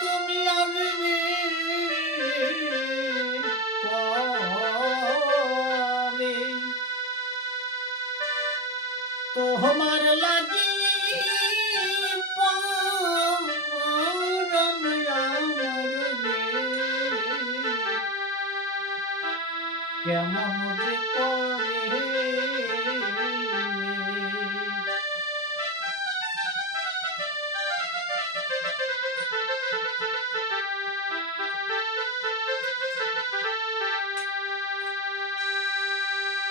তুমি আসবে কবে তোমার লাগি পরাণ আমার রে কেমন যে করে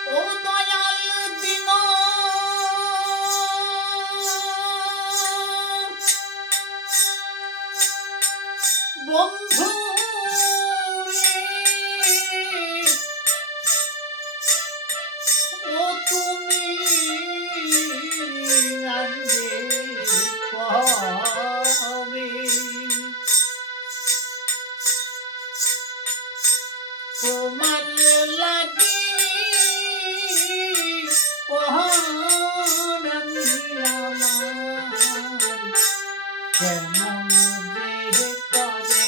ও দয়াল দিন বন্ধু ও তুমি আসবে কবে তোমার লাগি পরাণ আমার কেমন যে করে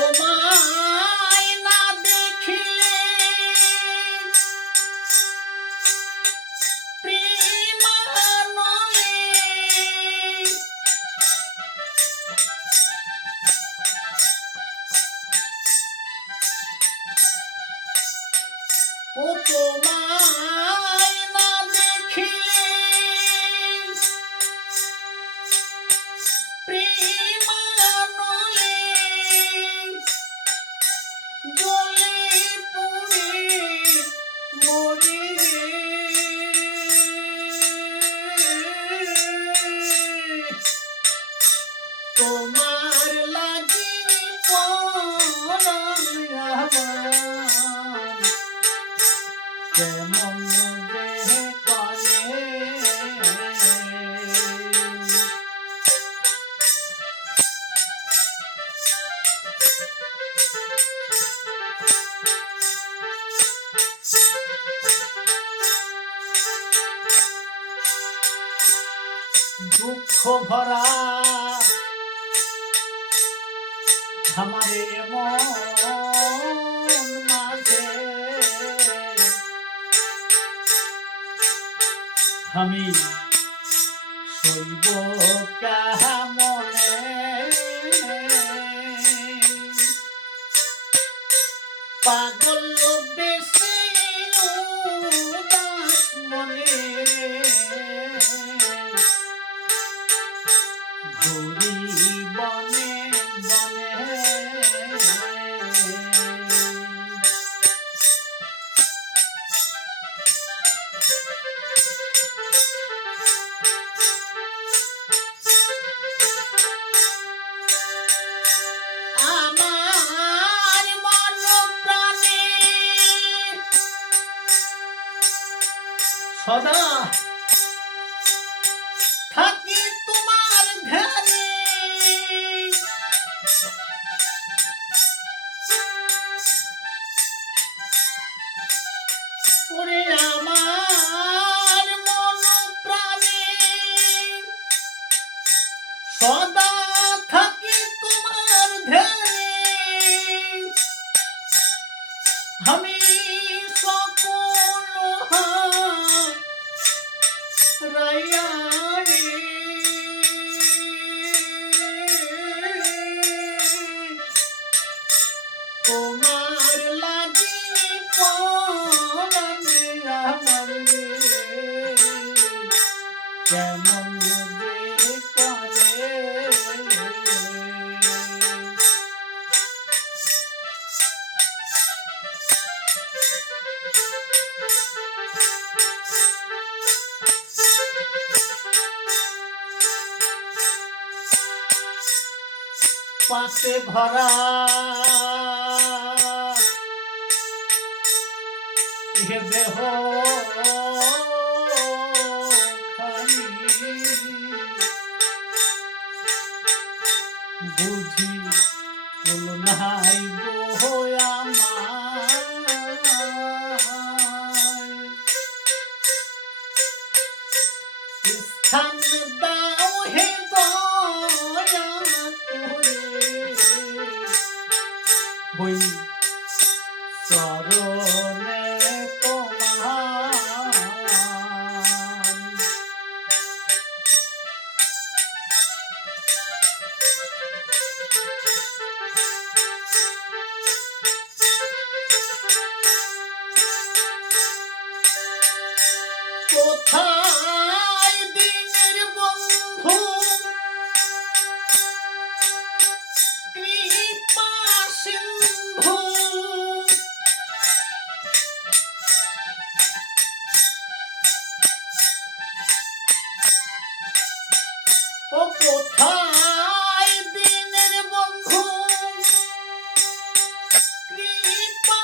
তোমায় না দেখিলে প্রেমানলে ও তোমায় না দেখিলে প্রেমানলে জ্বলে পুড়ে মরি তোমার লাগি পরাণ আমার কেমন যে করে দুঃখ ভরা আমারে মন মাঝে আমি শৈব কামনে পাগল বেশি উদাস মনে ঘুরি বনে বনে আমার মন প্রাণে সদা থাকি তোমার ধ্যানে ওরে আমার মন প্রাণে সদা থাকি তোমার ধ্যানে আমি সকল রাইয়া রে তোমার লাগি পরাণ আমার রে কেমন যে করে পাশে ভরা এ দেহ খানি ও কোথায় দিনের বন্ধু কৃপা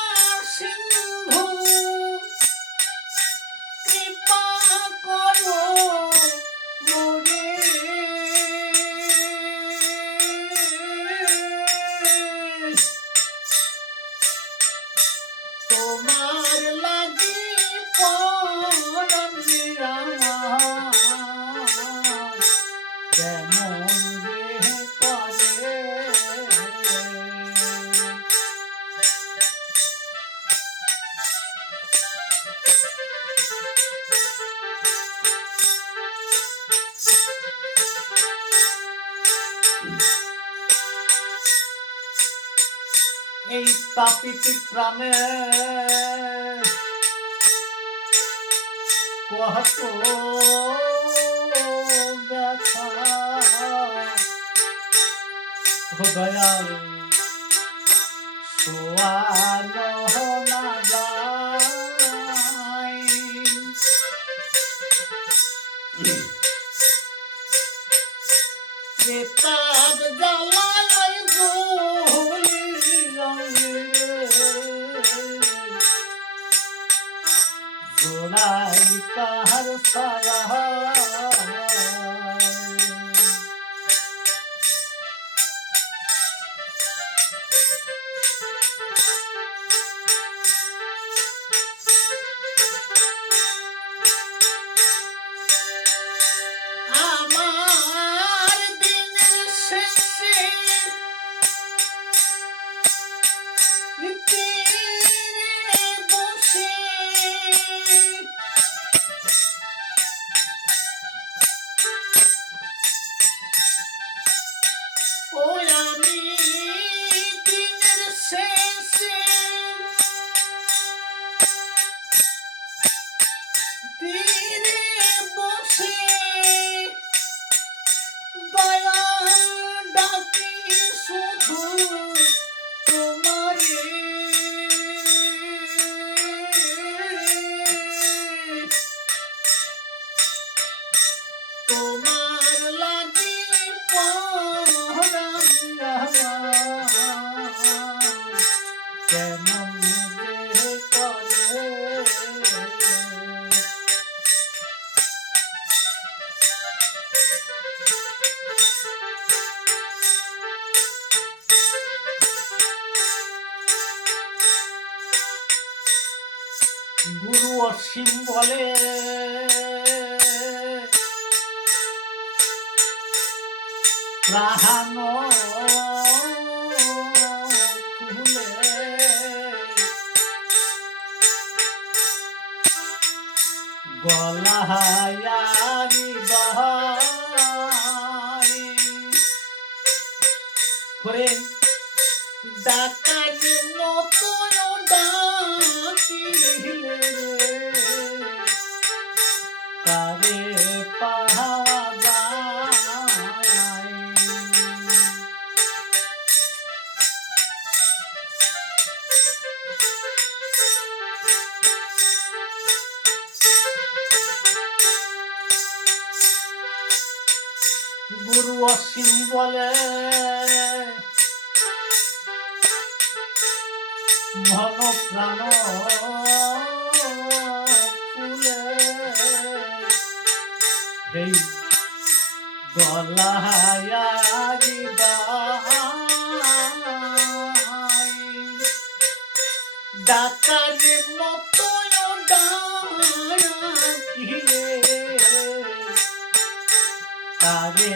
সিন্ধু কৃপা করো মোরে তোমার লাগি পরাণ আমার কেমন রে করে এই তাপিত প্রাণে কত ব্যথা ও দয়াল সোয়ানো না যায় প্রেতার জ্বালায় জ্বলি জোড়াই কাহার সারা আমার দিনের শেষে তীরে বসে ওই আমি দিনের শেষে তীরে বসে দয়াল ডাকি শুধু তোমারে তোমার লাগি পরাণ আমার কেমন রে করে গুরু অসীম বলে প্রাণ খুলে গলাহায়ারি বাহাই করে ডাকার মতো ডাকিলে তারে পাওয়া যায় গুরু অসীম বলে মন প্রাণ খুলে এই গলাহায়ারি ডাকার মতো ডাকিলে তারে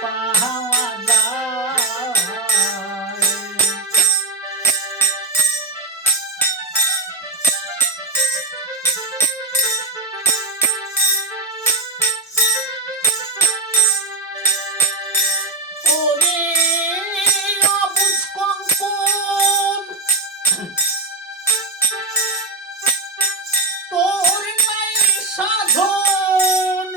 পাওয়া যায় ওরে অবুঝ কঙ্কন তোর নাই সাধন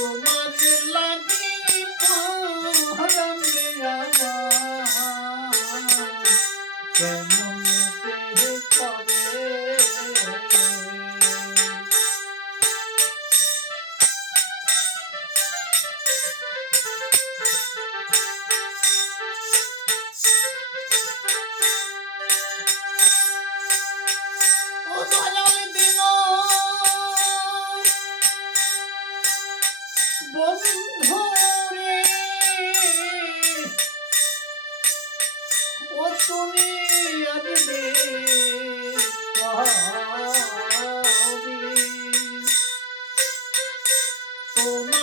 তোমার লাগি পরাণে আমার কেমন যে করে ও দয়াল দিন বন্ধু রে ও তুমি আসবে কবে তোমার